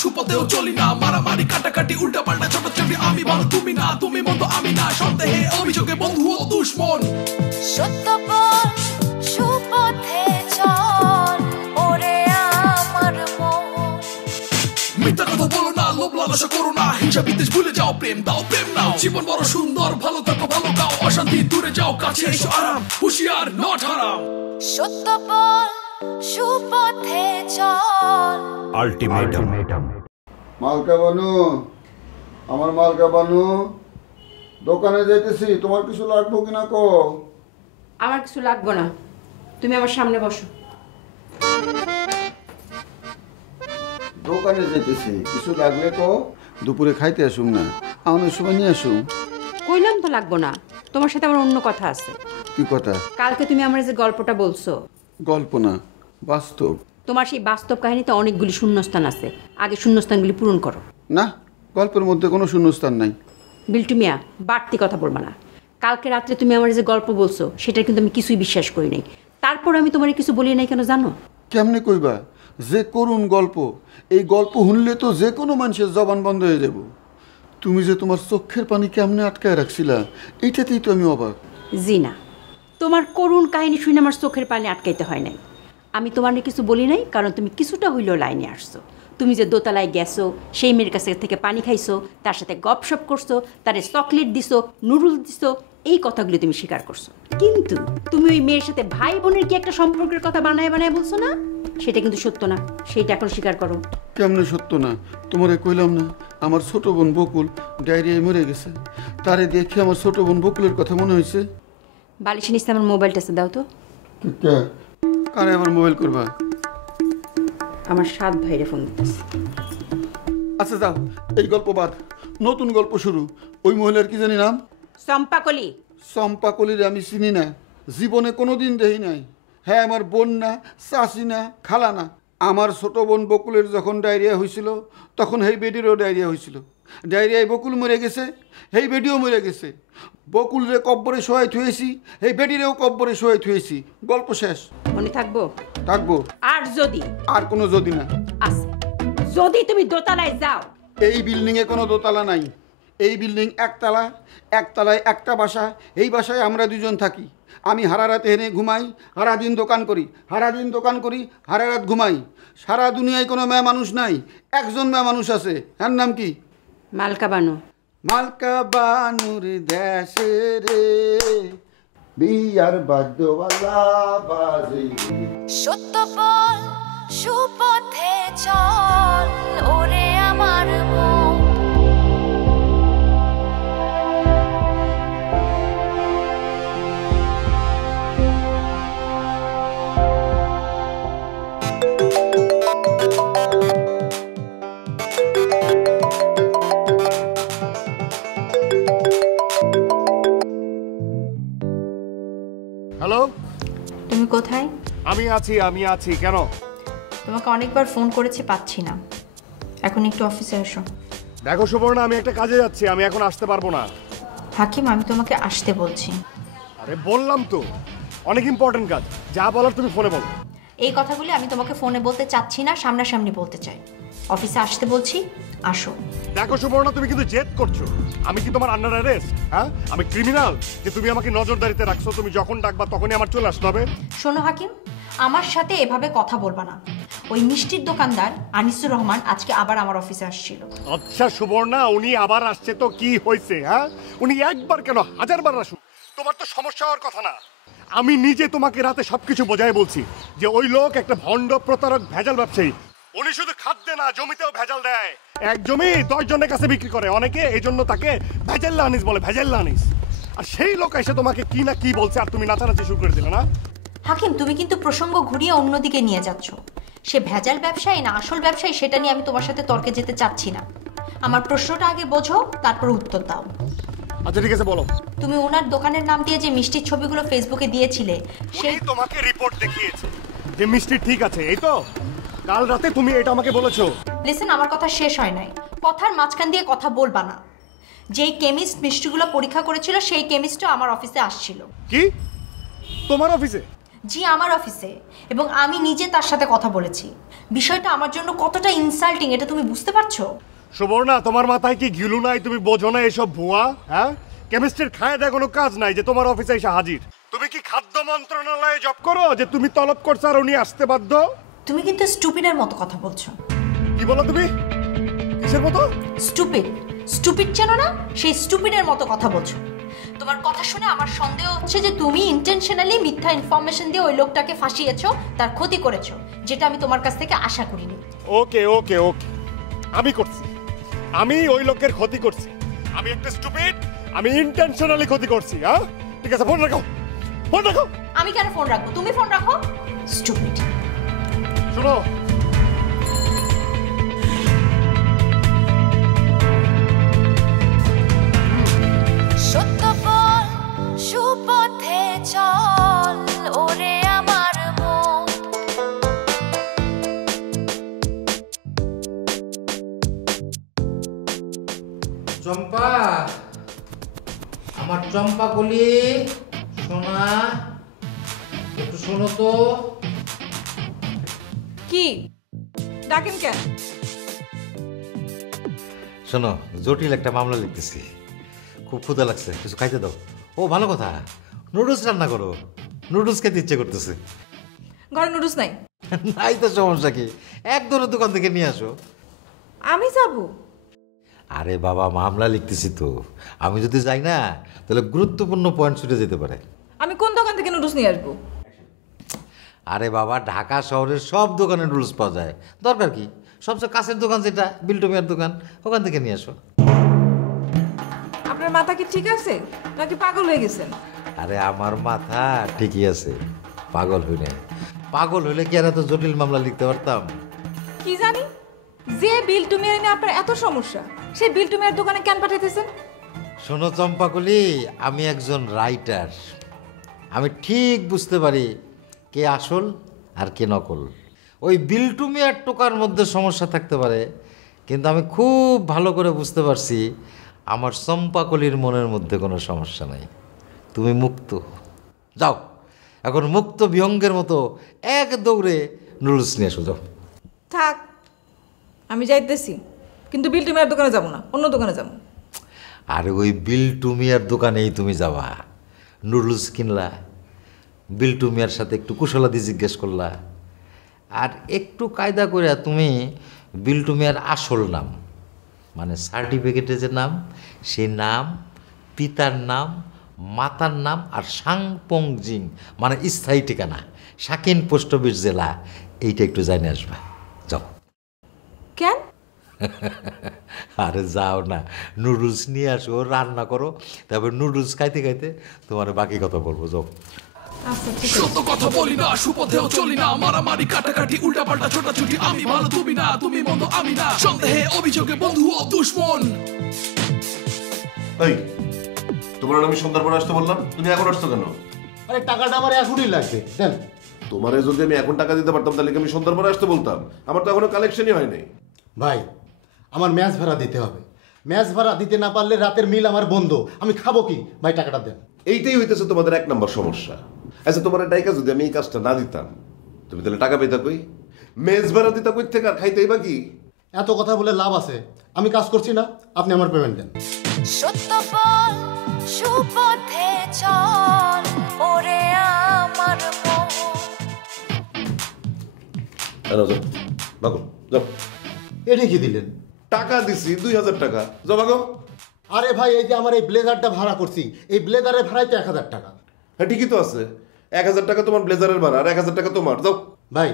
সুপথেও চলি না, মারামারি কাটাকাটি উল্টা পাল্টা ছোটাছুটি, আমি ভালো তুমি না, তুমি মতো আমি না, সন্দেহে অভিযোগে বন্ধু ও দুশ্মন। সত্য বল সুপথে চল ওরে আমার মন। মিথ্যা কথা বলো না, লোভ লালসা করো না, হিংসা বিদ্বেষ ভুলে যাও, প্রেম দাও প্রেম নাও, জীবন বড় সুন্দর, ভালো থাকো ভালো গাও, অশান্তি দূরে যাও, কাছে এসো আরাম, হুঁশিয়ার নট হারাম। সত্য বল সুপথে চল। আলটিমেটাম। মালকা বানু, আমার মালকা বানু, দোকানে যাইতেছি, তোমার কিছু লাগবো কিনা কো? আমার কিছু লাগবে না, তুমি আমার সামনে বসো। দোকানে যেতেছি, কিছু লাগলে কো, দুপুরে খাইতে আসুন না, আমার সময় নিয়ে আসুন। কইলাম তো লাগবো না, তোমার সাথে আমার অন্য কথা আছে। কি কথা? কালকে তুমি আমার যে গল্পটা বলছো, গল্প না, বাস্তব। তোমার সেই বাস্তব কাহিনীতে অনেকগুলি শূন্যস্থান আছে, আগে শূন্যস্থানগুলি পূরণ করো। না, গল্পের মধ্যে কোনো শূন্যস্থান নাই। বিল্টু মিয়া, বাড়তি কথা বলবা না। কালকে রাত্রে তুমি আমার যে গল্প বলছো সেটা কিন্তু আমি কিছুই বিশ্বাস করি নাই, তারপর আমি তোমার কিছু বলি নাই কেন জানো? কেমনে কইবা? যে করুণ গল্প, এই গল্প শুনলে তো যে কোনো মানুষের জবান বন্ধ হয়ে যাব। তুমি যে তোমার চোখের পানি কেমনে আটকায় রাখছিলা, এইটাতেই তো আমি অবাক। জি না, তোমার করুণ কাহিনী শুনে আমার চোখের পানি আটকাইতে হয় নাই। আমি তোমার নিয়ে কিছু বলি নাই, কারণ তুমি কিছুটা হইলেও লাইনে আসছো। তুমি যে দোতলায় গেছো, সেই মেয়ের কাছ থেকে পানি খাইছো, তার সাথে গপশপ করছো, তারে চকলেট দিছো, নুডলস দিছো, এই কথাগুলি তুমি স্বীকার করছো। কিন্তু তুমি ওই মেয়ের সাথে ভাই বোনের কি একটা সম্পর্কের কথা বানায় বানায় বলছো না, সেটা কিন্তু সত্য না, সেইটা এখন স্বীকার করো। কেমনে সত্য না? তোমারে কইলাম না, আমার ছোট বোন বকুল ডায়রিয়ায় মরে গেছে। তারে দেখে আমার ছোট বোন বকুলের কথা মনে হয়েছে। বালিশ নিচে আমার মোবাইলটা দাও তো। কারে আমার মোবাইল করবা? আমার 7 ভাইরে ফোন দিতেছে। আচ্ছা যাও, এই গল্প বাদ, নতুন গল্প শুরু। ওই মহিলার কি জানি নাম? চম্পাকলি। চম্পাকলির আমি চিনি না, জীবনে কোনোদিন দেখি নাই। হ্যাঁ, আমার বোন না, চাচি না, খালা না। আমার ছোট বোন বকুলের যখন ডায়রিয়া হয়েছিল, তখন হেই বেডিরও ডায়রিয়া হয়েছিল। ডায়রিয়ায় বকুল মরে গেছে, হেই বেডিও মরে গেছে। বকুলরে কব্বরে শোয়াই থুয়েছি, হেই বেডিরেও কব্বরে শোয়াই থুয়েছি। গল্প শেষ। মনে থাকবো? থাকবো। আর যদি? আর কোনো যদি না আছে। যদি তুমি দোতলায় যাও। এই বিল্ডিংয়ে কোনো দোতলা নাই, এই বিল্ডিং একতলা, একতলায় একটা বাসা, এই বাসায় আমরা দুজন থাকি। আমি হারা রাতে এনে ঘুমাই, সারাদিন দোকান করি, সারাদিন দোকান করি, সারা রাত ঘুমাই। সারা দুনিয়ায় কোনো মেয়ে মানুষ নাই, একজন মেয়ে মানুষ আছে। এর নাম কি? মালকা বানু। মালকা বানুর দেশে রে বিয়ার বাদ্যওয়ালা বাজে। সত্য বল সুপথে চল ওরে আমার মন। হ্যালো, তুমি কোথায়? আমি আছি। কেন? তোমাকে অনেকবার ফোন করেছি, পাচ্ছি না। এখন একটু অফিসে এসো। দেখো সুবর্ণা, আমি একটা কাজে যাচ্ছি, আমি এখন আসতে পারবো না। হাকিম, আমি তোমাকে আসতে বলছি। আরে বললাম তো, অনেক ইম্পর্টেন্ট কাজ, যা বলার তুমি ফোনে বলো। এই কথাগুলি আমি তোমাকে ফোনে বলতে চাচ্ছি না, সামনাসামনি বলতে চাই। অফিসে আসতে বলছি, আসো। দেখো সুবর্ণা, তুমি কিন্তু জেদ করছো। আমি কি তোমার আন্ডার অ্যারেস্ট? হ্যাঁ, আমি ক্রিমিনাল যে তুমি আমাকে নজরদারিতে রাখছো? তুমি যখন ডাকবা তখনই আমার চলে আসতে হবে। শোনো হাকিম, আমার সাথে এভাবে কথা বলবা না। ওই মিষ্টির দোকানদার আনিসুর রহমান আজকে আবার আমার অফিসে আসছিল। আচ্ছা সুবর্ণা, উনি আবার আসছে তো কি হয়েছে? হ্যাঁ, উনি একবার কেন 1000বার আসুক, তোমার তো সমস্যা হওয়ার কথা না। আমি নিজে তোমাকে রাতে সবকিছু বোঝাই বলছি যে ওই লোক একটা ভণ্ড প্রতারক ভেজাল ব্যবসায়ী। উনি শুধু খাদ্যে না, জমিতেও ভেজাল দেয়। এক জমি 10 জনের কাছে বিক্রি করে অনেকে, এই জন্য তাকে ভেজাল্লা আনিস বলে, ভেজাল্লা আনিস। আর সেই লোক এসে তোমাকে কি না কি বলছে, আর তুমি নাচানাচি শুরু করে দিলে না। হাকিম, তুমি কিন্তু প্রসঙ্গ ঘুরিয়ে অন্যদিকে নিয়ে যাচ্ছ। সে ভেজাল ব্যবসায়ী না আসল ব্যবসায়ী, সেটা নিয়ে আমি তোমার সাথে তর্কে যেতে চাচ্ছি না। আমার প্রশ্নটা আগে বোঝো, তারপর উত্তর দাও। আচ্ছা ঠিক আছে, বলো। তুমি ওনার দোকানের নাম দিয়ে যে মিষ্টির ছবিগুলো ফেসবুকে দিয়েছিলে, সেই তোমাকে রিপোর্ট দেখিয়েছে যে মিষ্টি ঠিক আছে, এই তো? কাল রাতে তুমি এটা আমাকে বলেছো। লিসেন, আমার কথা শেষ হয় নাই, কথার মাঝখান দিয়ে কথা বলবা না। যেই কেমিস্ট মিষ্টিগুলো পরীক্ষা করেছিল, সেই কেমিস্টও আমার অফিসে আসছিল। কি? তোমার অফিসে? জি আমার অফিসে, এবং আমি নিজে তার সাথে কথা বলেছি। বিষয়টা আমার জন্য কতটা ইনসাল্টিং এটা তুমি বুঝতে পারছো? সুবর্ণা, তোমার মাথায় কি গিলু নাই? তুমি বোঝো না এসব ভুয়া? হ্যাঁ, কেমিস্ট্রির খায় দেয় কোনো কাজ নাই যে তোমার অফিসে এসে হাজির। তুমি কি খাদ্য মন্ত্রণালয়ে জব করো যে তুমি তলব করছো আর উনি আসতে বাধ্য? তুমি কিন্তু স্টুপিডের মতো কথা বলছো। কি বলো তুমি? কিসের মতো? স্টুপিড। স্টুপিড চেনো না? সেই স্টুপিডের মতো কথা বলছো। তোমার কথা শুনে আমার সন্দেহ হচ্ছে যে তুমি ইন্টেনশনালি মিথ্যা ইনফরমেশন দিয়ে ওই লোকটাকে ফাঁসিয়েছো, তার ক্ষতি করেছো, যেটা আমি তোমার কাছ থেকে আশা করিনি। ওকে ওকে ওকে, আমি করছি। আমি ওই লোকের ক্ষতি করছি। আমি একটা স্টুপিড, আমি ইন্টেনশনালি ক্ষতি করছি। হ্যাঁ ঠিক আছে, ফোন রাখো, ফোন রাখো। আমি কেন ফোন রাখবো? তুমি ফোন রাখো। স্টুপিড। শোনো, সত্য বল সুপথে চল ওরে আমার মন। চম্পা, আমার চম্পা কলি, সোনা, একটু শোনো তো। কি ডাকেন কেন? শোনো, জটিল একটা মামলা লিখতেছি, খুব ক্ষুধা লাগছে, কিছু খাইতে দাও। ও ভালো কথা, নুডলস রান্না করো, নুডলস খেতে ইচ্ছে করতেছে। ঘরে নুডলস নাই। নাই তো সমস্যা কি, এক ধরনের দোকান থেকে নিয়ে আসো। আমি যাবো? আরে বাবা, মামলা লিখতেছি তো, আমি যদি যাই না তাহলে গুরুত্বপূর্ণ পয়েন্ট ছুটে যেতে পারে। আমি কোন দোকান থেকে নুডলস নিয়ে আসবো? আরে বাবা, ঢাকা শহরের সব দোকানে নুডলস পাওয়া যায়, দরকার কি? সবচেয়ে কাছের দোকান যেটা বিল্টু মিয়ার দোকান, ওখান থেকে নিয়ে আসো। আপনার মাথা কি ঠিক আছে নাকি পাগল হয়ে গেছেন? আরে আমার মাথা ঠিকই আছে, পাগল হই নাই। পাগল হইলে কি আর এত জটিল মামলা লিখতে পারতাম? কি জানি, যে বিল্টু মিয়া নিয়ে আপনার এত সমস্যা, সেই বিল্টু মিয়ার দোকানে কেন পাঠাইতেছেন? শোনো চম্পাকলি, আমি একজন রাইটার, আমি ঠিক বুঝতে পারি কে আসল আর কে নকল। ওই বিল্টু মিয়ার টোকার মধ্যে সমস্যা থাকতে পারে, কিন্তু আমি খুব ভালো করে বুঝতে পারছি আমার চম্পাকলির মনের মধ্যে কোনো সমস্যা নাই। তুমি মুক্ত, যাও এখন মুক্ত বিহঙ্গের মতো এক দৌড়ে নুডলস নিয়ে এসো, যাও। থাক, আমি যাইতেছি, কিন্তু বিল্টু মিয়ার দোকানে যাবো না, অন্য দোকানে যাবো। আর ওই বিল্টু মিয়ার দোকানেই তুমি যাবা, নুডলস কিনলা, বিল্টু মিয়ার সাথে একটু কুশলাদি জিজ্ঞেস করলা, আর একটু কায়দা করে তুমি বিল্টু মিয়ার আসল নাম, মানে সার্টিফিকেটে যে নাম, সেই নাম, পিতার নাম, মাতার নাম, আর সাংপং জিং মানে স্থায়ী ঠিকানা, শাকিন পোস্ট অফিস জেলা, এইটা একটু জানিয়ে আসবা, যাও। কেন? আরে যাও না, নুডলস নিয়ে আসো, রান্না করো, তারপর নুডলস খাইতে খাইতে তোমার বাকি কথা বলবো, যাও। আচ্ছা ঠিক আছে। সত্য কথা বলি না, সুপথেও চলি না, মারামারি কাটাকাটি উল্টা পাল্টা ছোটাছুটি, আমি ভালো তুমি না, তুমি মন্দ আমি না, সন্দেহে অভিযোগে বন্ধু ও দুশ্মন। এই, তোমার আমি সন্ধ্যার পর আসতে বললাম, তুমি এখন আসছো কেন? আরে টাকাটা আমার এখনই লাগবে, দেন। তোমারে যদি আমি এখন টাকা দিতে পারতাম তাহলে কি আমি সন্ধ্যার পরে আসতে বলতাম? আমার তো এখনো কালেকশনই হয় নাই। ভাই, আমার ম্যাচ ভাড়া দিতে হবে, ম্যাচ ভাড়া দিতে না পারলে রাতের মিল আমার বন্ধ, আমি খাবো কি? ভাই টাকাটা দেন। এইটাই হইতেছে তোমাদের এক নম্বর সমস্যা। আচ্ছা, তোমার টাকা যদি আমি এই কাজটা না দিতাম, তুমি তাহলে টাকা পেতা কই? মেজ ভাড়া দিতা কই থেকে, আর খাইতেই বা কি? এত কথা বলে লাভ আছে? আমি কাজ করছি না, আপনি আমার পেমেন্ট দেন। সত্য বল সুপথে চল ওরে আমার মন। যাও, ভাগো, যাও। এটা কি দিলেন? টাকা দিছি 2000 টাকা, যাও ভাগো। আরে ভাই, এই যে আমার এই ব্লেজারটা ভাড়া করছি, এই ব্লেজারের ভাড়াই তো 1000 টাকা। হ্যাঁ ঠিকই তো আছে, 1000 টাকা তোমার ব্লেজারের ভাড়া আর 1000 টাকা তোমার, যাও। ভাই,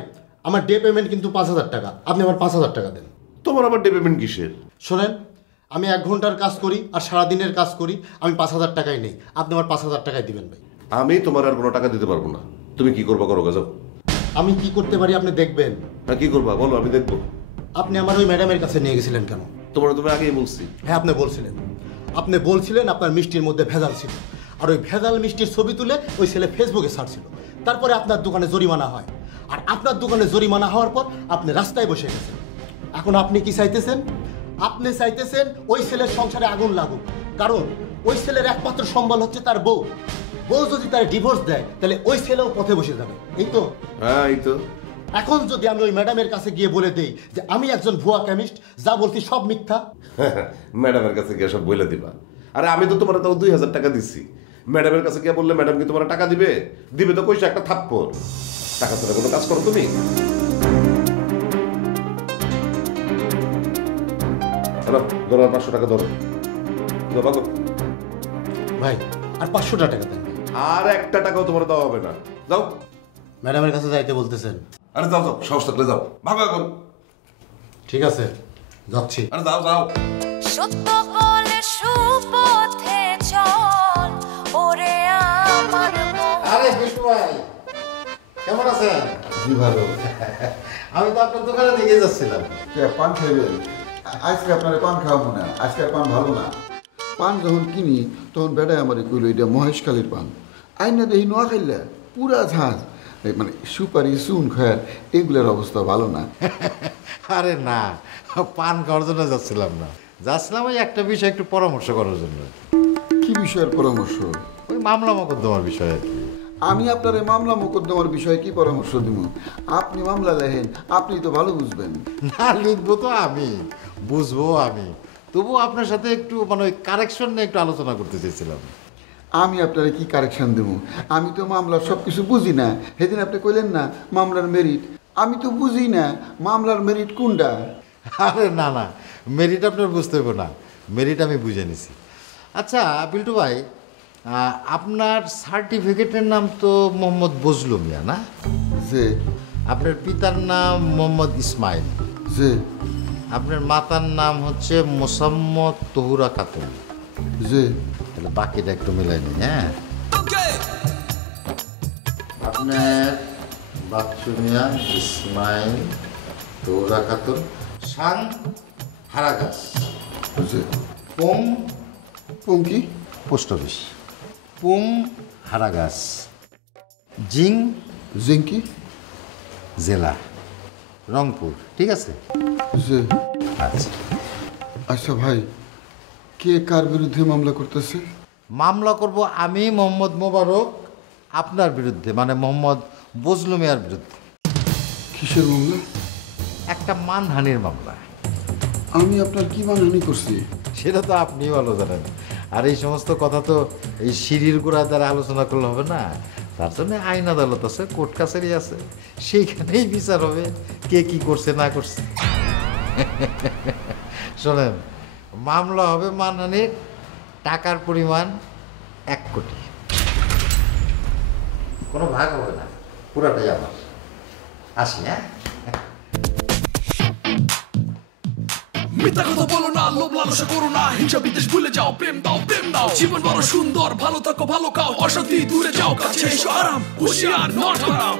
আমার ডে পেমেন্ট কিন্তু 5000 টাকা, আপনি আমার 5000 টাকা দেন। তোমার আবার ডে পেমেন্ট কিসের? শোনেন, আমি 1 ঘন্টার কাজ করি আর সারাদিনের কাজ করি, আমি 5000 টাকাই নেই, আপনি আমার 5000 টাকাই দিবেন ভাই। আমি তোমার আর কোনো টাকা দিতে পারবো না, তুমি কি করবা করো, যাও। আমি কি করতে পারি আপনি দেখবেন। হ্যাঁ কি করবা বলো, আমি দেখবো। আপনি আমার ওই ম্যাডামের কাছে নিয়ে গেছিলেন কেন? তোমার তুমি আগেই বলছি। হ্যাঁ, আপনি বলছিলেন আপনার মিষ্টির মধ্যে ভেজাল ছিল, আর ওই ভেজাল মিষ্টির ছবি তুলে ওই ছেলে ফেসবুকে ছাড়ছিল। তারপরে আপনার দোকানে জরিমানা হয়, আর আপনার দোকানে জরিমানা হওয়ার পর আপনি রাস্তায় বসে গেছেন। এখন আপনি কি চাইতেছেন? আপনি চাইতেছেন ওই ছেলের সংসারে আগুন লাগুক, কারণ ওই ছেলের একমাত্র সম্বল হচ্ছে তার বউ। বউ যদি তার ডিভোর্স দেয় তাহলে ওই ছেলেও পথে বসে যাবে, এই তো? হ্যাঁ এই তো। এখন যদি আমি ওই ম্যাডামের কাছে গিয়ে বলে দেই যে আমি একজন ভুয়া কেমিস্ট, যা বলছি সব মিথ্যা, ম্যাডামের কাছে গিয়ে সব বলে দিবা। আরে আমি তো তোমার তাও 2000 টাকা দিচ্ছি, ম্যাডামের কাছে গিয়ে বললে ম্যাডাম কি তোমার টাকা দিবে? দিবে তো কইছে একটা থাপ্পড়। টাকা ছাড়া কোনো কাজ করো তুমি? ধরো 500 টাকা ধরো। ভাই আর 500 টাকা দেন। আর একটা টাকাও তোমার দেওয়া হবে না, যাও। ম্যাডামের কাছে যাইতে বলতেছেন? আরে যাও যাও, সাহস থাকলে যাও, ভাগো এখন। ঠিক আছে যাচ্ছি। আরে যাও যাও। সত্য বলে সুপথে চল ওরে আমার মন। আরে বিশু ভাই কেমন আছেন? জি ভালো। আমি তো আপনার দোকানে দিকে যাচ্ছিলাম। পান খাইবেন? আজকে আপনার পান খাওয়াবো না, আজকের পান ভালো না। পান যখন কিনি তখন বেড়ায় আমার কইল এটা মহেশখালীর পান। আইনা দেখি নোয়া খাইলে পুরা ঝাঁজ, মানে সুপারি সুন খায়ার এগুলোর অবস্থা ভালো না। আরে না, পান খাওয়ার জন্য যাচ্ছিলাম না, যাচ্ছিলাম ওই একটা বিষয় একটু পরামর্শ করার জন্য। কি বিষয়ের পরামর্শ? ওই মামলা মোকদ্দমার বিষয়ে। আমি আপনার এই মামলা মোকদ্দমার বিষয়ে কি পরামর্শ দিব? আপনি মামলা লেখেন, আপনি তো ভালো বুঝবেন। না লিখবো তো আমি, বুঝবো আমি, তবু আপনার সাথে একটু মানে ওই কারেকশন নিয়ে একটু আলোচনা করতে চাইছিলাম। আমি আপনারা কি কারেকশন দেব? আমি তো মামলার সব কিছু বুঝি না। সেদিন আপনি কইলেন না মামলার মেরিট, আমি তো বুঝি না মামলার মেরিট কোনটা। আরে না না, মেরিট আপনার বুঝতে হবে না, মেরিট আমি বুঝে নিছি। আচ্ছা বিল্টু ভাই, আপনার সার্টিফিকেটের নাম তো মোহাম্মদ বজলু মিয়া না? যে আপনার পিতার নাম মোহাম্মদ ইসমাইল, যে আপনার মাতার নাম হচ্ছে মোসাম্মদ তহুরা খাতুন, যে তাহলে বাকিটা একটু মিলাই নিই। হ্যাঁ, আপনার বাচ্চু মিয়া ইসমাইল তহুরা খাতুন, সাং হারাগাছ, যে পোম পঙ্কি পোস্ট অফিস, পুম হারাগাছ, জিং জিঙ্কি জেলা রংপুর। ঠিক আছে? যে আচ্ছা, আচ্ছা ভাই, কে কার বিরুদ্ধে মামলা করতেছে? মামলা করব আমি মোহাম্মদ মোবারক আপনার বিরুদ্ধে, মানে মোহাম্মদ বজলু মিয়ার বিরুদ্ধে। কিসের মামলা? একটা মানহানির মামলা। আমি আপনার কি মানহানি করছি? সেটা তো আপনিই ভালো জানেন, আর এই সমস্ত কথা তো এই সিঁড়ির গোড়া দ্বারা আলোচনা করলে হবে না। তার জন্য আইন আদালত আছে, কোর্ট কাছারি আছে, সেইখানেই বিচার হবে কে কি করছে না করছে। শোনেন, মামলা হবে মানহানির, টাকার পরিমাণ 1 কোটি, কোনো ভাগ হবে না, পুরাটাই আমার। আসি। হ্যাঁ, মিথ্যা কথা বলো না, লোভ লালসা করো না, হিংসা বিদ্বেষ ভুলে যাও, প্রেম দাও প্রেম নাও, জীবন বড় সুন্দর, ভালো থাকো ভালো খাও, অশান্তি দূরে যাও, কাছে এসো আরাম, হুঁশিয়ার নট হারাম।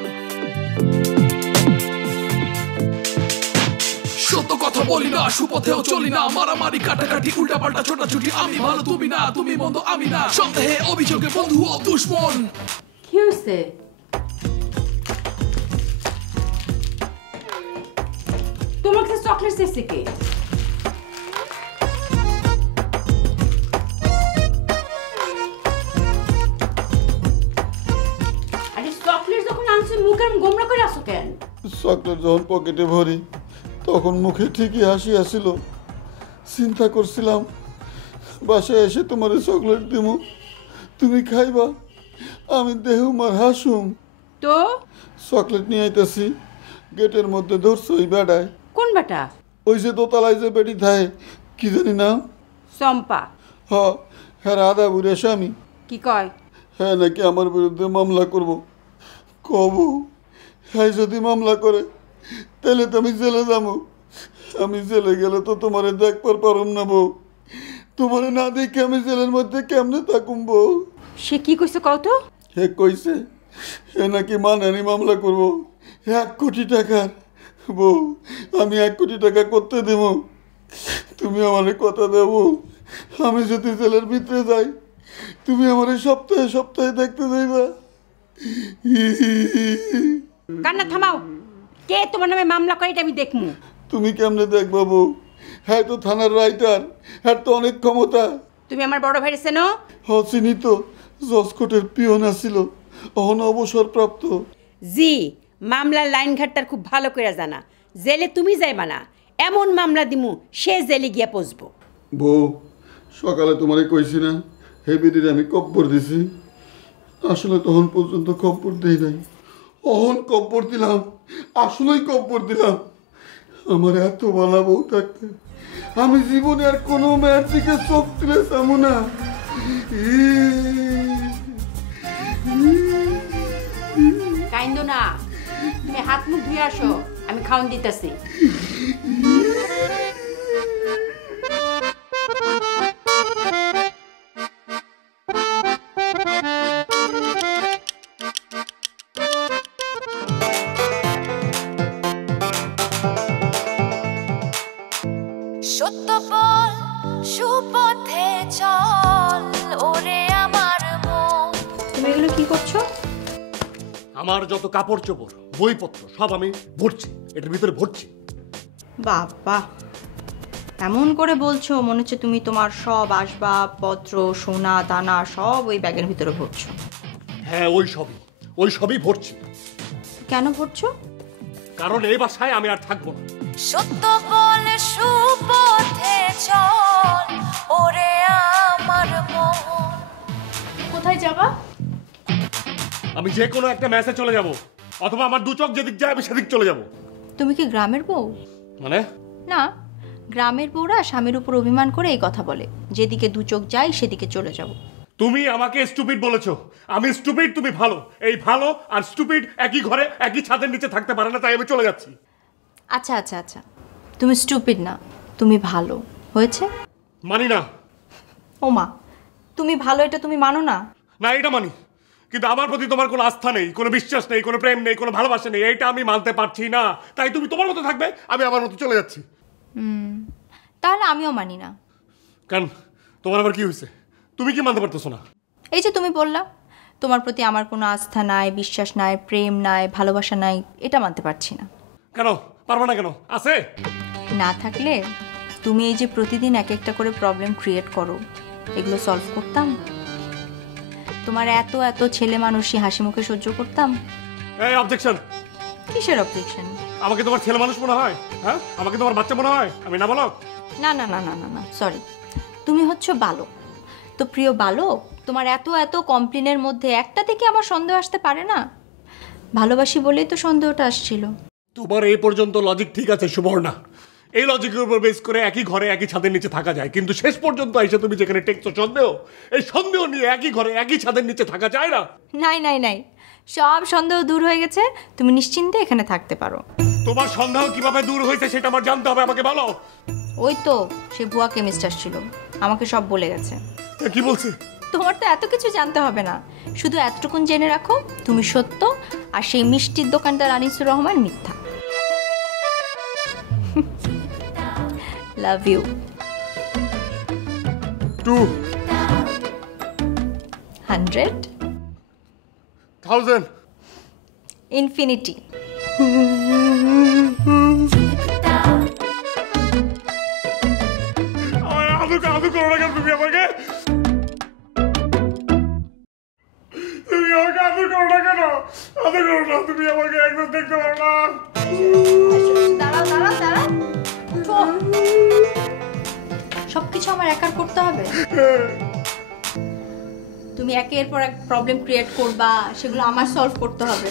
সত্য কথা বলি না, সুপথেও চলি না, মারামারি কাটাকাটি উল্টা পাল্টা ছোটাছুটি, আমি ভালো তুমি না, তুমি মন্দ আমি না, সন্দেহে অভিযোগে বন্ধু ও দুশ্মন। কি হয়েছে? তোমার কাছে চকলেট চেয়েছে কে? আরে চকলেট যখন আনছো মুখের গোমরা করে আসো কেন? চকলেট যখন পকেটে ভরি তখন মুখে ঠিকই হাসি আসিল। চিন্তা করছিলাম বাসায় এসে তোমার চকলেট দিব, তুমি খাইবা, আমি দেহুম আর হাসুম। তো চকলেট নিয়ে আইতেছি, গেটের মধ্যে ধরছো ওই বেড়ায়। কোন বেটা? ওই যে দোতলায় যে বেটি থাকে, কি জানি নাম? চম্পা। হ্যাঁ আদা বুড়ে স্বামী। কি কয়? হ্যাঁ নাকি আমার বিরুদ্ধে মামলা করব। কব হ্যাঁ যদি মামলা করে তাহলে তো আমি জেলে যাবো। আমি জেলে গেলে তো তোমারে দেখবার পারম না বউ। তোমারে না দেখে আমি জেলের মধ্যে কেমনে থাকুম বউ? সে কি কইছে কত? হে কইছে হে নাকি মানহানি মামলা করব 1 কোটি টাকার। বউ আমি 1 কোটি টাকা করতে দেব, তুমি আমারে কথা দেব। আমি যদি জেলের ভিতরে যাই তুমি আমারে সপ্তাহে সপ্তাহে দেখতে যাইবা। কান্না থামাও। কে তোমার নামে মামলা করে এটা আমি দেখমু। তুমি কেমনে দেখবা বউ? হ্যাঁ তো থানার রাইটার, হ্যাঁ তো অনেক ক্ষমতা। তুমি আমার বড় ভাইরে চেনো? চিনি তো, জসকোটের পিয়ন আছিল, অহন অবসরপ্রাপ্ত। জি, মামলার লাইন ঘাটটার খুব ভালো করে জানা। জেলে তুমি যাইবা না, এমন মামলা দিমু সে জেলে গিয়া পচবো। বউ, সকালে তোমারে কইছি না হে বেডির আমি কব্বর দিছি, আসলে তখন পর্যন্ত কব্বর দেই নাই, অহন কব্বর দিলাম, আসলেই কব্বর দিলাম। আমার এত ভালো বউ থাকতে আমি জীবনে আর কোনো মেয়ের দিকে চোখ তুলে যাবো না। কাইন্দো না, তুমি হাত মুখ ধুয়ে আসো, আমি খাওয়ান দিতেছি। সত্য বল সুপথে চল ওরে আমার মন। তুমি এগুলো কি করছো? আমার যত কাপড় চোপড় বইপত্র সব আমি ভরছি, এটার ভিতরে ভরছি। বাবা, এমন করে বলছো মনে হচ্ছে তুমি তোমার সব আসবাবপত্র, সোনা দানা সব ওই ব্যাগের ভিতরে ভরছো। হ্যাঁ, ওই সবই ভরছি। কেন ভরছো? কারণ এই বাসায় আমি আর থাকবো না। সত্য বল সুপথে চল ওরে আমার মন। কোথায় যাবা? আমি যে কোনো একটা ম্যাচে চলে যাব, অথবা আমার দু চোখ যেদিক যায় আমি সেদিক চলে যাব। তুমি কি গ্রামের বউ? মানে? না, গ্রামের বউরা স্বামীর উপর অভিমান করে এই কথা বলে, যেদিকে দু চোখ যাই সেদিকে চলে যাব। তুমি আমাকে স্টুপিড বলেছো, আমি স্টুপিড, তুমি ভালো। এই ভালো আর স্টুপিড একই ঘরে একই ছাদের নিচে থাকতে পারে না, তাই আমি চলে যাচ্ছি। আচ্ছা আচ্ছা আচ্ছা, তুমি স্টুপিড না, তুমি ভালো। হয়েছে? মানি না। ও মা, তুমি ভালো এটা তুমি মানো না? না, এটা মানি, কিন্তু আমার প্রতি তোমার কোনো আস্থা নেই, কোনো বিশ্বাস নেই, কোনো প্রেম নেই, কোনো ভালোবাসা নেই, এইটা আমি মানতে পারছি না। তাই তুমি তোমার মতো থাকবে, আমি আমার মতো চলে যাচ্ছি। তাহলে আমিও মানি না। কেন, তোমার আবার কি হয়েছে? তুমি কি মানতে পারতেছো না? এই যে তুমি বললা তোমার প্রতি আমার কোনো আস্থা নাই, বিশ্বাস নাই, প্রেম নাই, ভালোবাসা নাই, এটা মানতে পারছি না। কেন পারবো না? কেন আছে? না থাকলে তুমি এই যে প্রতিদিন এক একটা করে প্রবলেম ক্রিয়েট করো, এগুলো সলভ করতাম? তোমার এত এত ছেলে মানুষই হাসি মুখে সহ্য করতাম? এই অবজেকশন। কিসের অবজেকশন? আমাকে তোমার ছেলে মানুষ মনে হয়? হ্যাঁ, আমাকে তোমার বাচ্চা মনে হয়? আমি না বলো? না না না না না না, সরি, তুমি হচ্ছে বালক। তো প্রিয় বালক, তোমার এত এত কমপ্লেনের মধ্যে একটাতে কি আমার সন্দেহ আসতে পারে না? ভালোবাসি বলেই তো সন্দেহটা আসছিল। তোমার এই পর্যন্ত লজিক ঠিক আছে সুবর্ণা, এই লজিকের উপর বেস করে একই ঘরে একই ছাদের নিচে থাকা যায়, কিন্তু শেষ পর্যন্ত এসে তুমি যেখানে টেকছো সন্দেহ, এই সন্দেহ নিয়ে একই ঘরে একই ছাদের নিচে থাকা যায় না। নাই নাই নাই, সব সন্দেহ দূর হয়ে গেছে, তুমি নিশ্চিন্তে এখানে থাকতে পারো। তোমার সন্দেহ কিভাবে দূর হয়েছে সেটা আমার জানতে হবে, আমাকে বলো। ওই তো সে ভুয়া কেমিস্ট ছিল, আমাকে সব বলে গেছে। কি বলছে? তোমার তো এত কিছু জানতে হবে না, শুধু এতটুকুন জেনে রাখো তুমি সত্য আর সেই মিষ্টির দোকানদার আনিসুর রহমান মিথ্যা। Love you. 200 1000 ইনফিনিটি। আদু করো না কেন তুমি আমাকে? তুমি আমাকে আদু করো না কেন? আদু করো না, তুমি আমাকে একদম দেখতে পারো না। দাঁড়াও দাঁড়াও দাঁড়াও, সবকিছু আমার একার করতে হবে? তুমি একের পর এক প্রবলেম ক্রিয়েট করবা, সেগুলো আমার সলভ করতে হবে।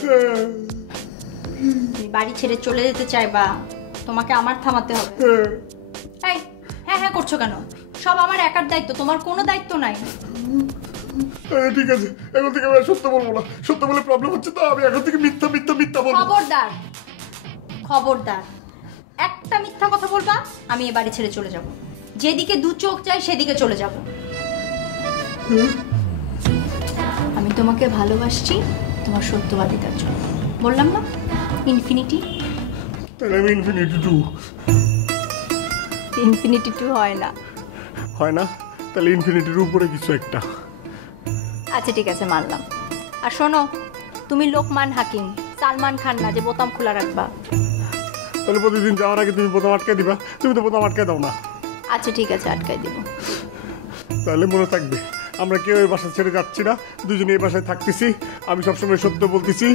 তুমি বাড়ি ছেড়ে চলে যেতে চাইবা, তোমাকে আমার থামাতে হবে। এই হ্যাঁ হ্যাঁ করছো কেন? সব আমার একার দায়িত্ব, তোমার কোনো দায়িত্ব নাই। ঠিক আছে, এখন থেকে আমি সত্য বলবো না, সত্য বলে প্রবলেম হচ্ছে তো আমি এখন থেকে মিথ্যা মিথ্যা মিথ্যা বলবো। খবরদার খবরদার, একটা মিথ্যা কথা বলবা আমি এ বাড়ি ছেড়ে চলে যাব, যেদিকে দু চোখ চাই সেদিকে চলে যাব। আমি তোমাকে ভালোবাসছি তোমার সত্যবাদিতার জন্য, বললাম না ইনফিনিটি। তাহলে আমি ইনফিনিটি 2। ইনফিনিটি 2 হয় না। হয় না? তাহলে ইনফিনিটির উপরে কিছু একটা। আচ্ছা ঠিক আছে, মানলাম। আর শোনো, তুমি লোকমান হাকিম, সালমান খান না যে বোতাম খোলা রাখবা। তাহলে প্রতিদিন যাওয়ার আগে তুমি বোতাম আটকে দিবা? তুমি তো বোতাম আটকে দাও না। আচ্ছা ঠিক আছে, আটকাই দিব। তাহলে মনে থাকবে আমরা কেউ এই বাসা ছেড়ে যাচ্ছি না, দুজনে এই বাসায় থাকতেছি। আমি সবসময় সত্য বলতেছি।